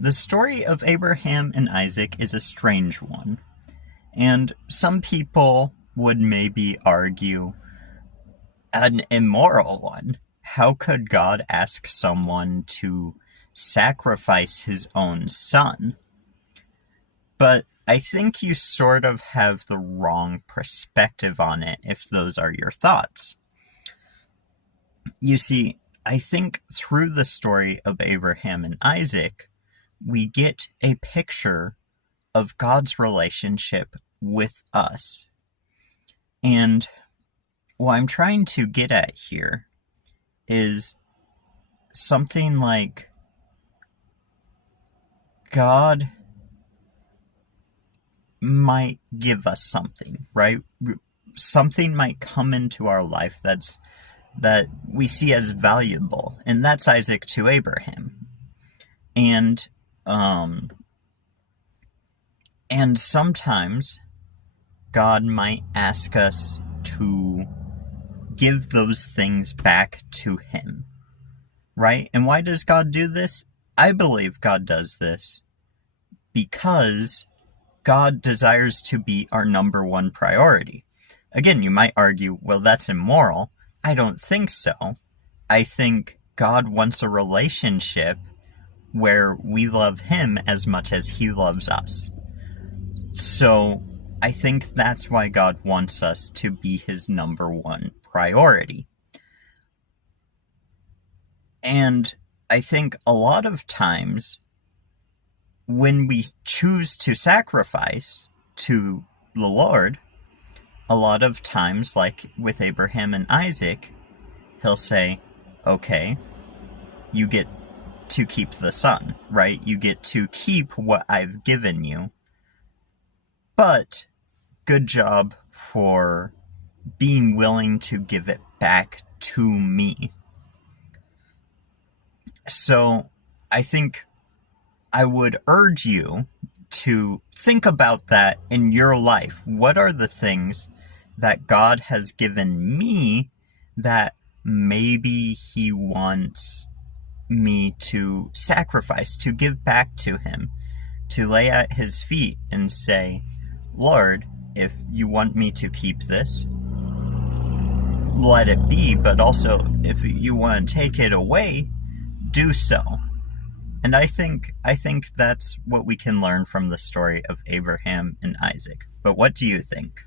The story of Abraham and Isaac is a strange one, and some people would maybe argue an immoral one. How could God ask someone to sacrifice his own son? But I think you sort of have the wrong perspective on it if those are your thoughts. You see, I think through the story of Abraham and Isaac, we get a picture of God's relationship with us. And what I'm trying to get at here is something like God might give us something, right? Something might come into our life that we see as valuable, and that's Isaac to Abraham. And sometimes God might ask us to give those things back to him, right? And why does God do this? I believe God does this because God desires to be our number one priority. Again, you might argue, well, that's immoral. I don't think so. I think God wants a relationship where we love him as much as he loves us. So I think that's why God wants us to be his number one priority. And I think a lot of times when we choose to sacrifice to the Lord, a lot of times, like with Abraham and Isaac, he'll say, okay, you get to keep the son, right? You get to keep what I've given you. But good job for being willing to give it back to me. So I think I would urge you to think about that in your life. What are the things that God has given me that maybe he wants me to sacrifice, to give back to him, to lay at his feet and say, Lord, if you want me to keep this, let it be, but also if you want to take it away, do so. And I think that's what we can learn from the story of Abraham and Isaac. But what do you think?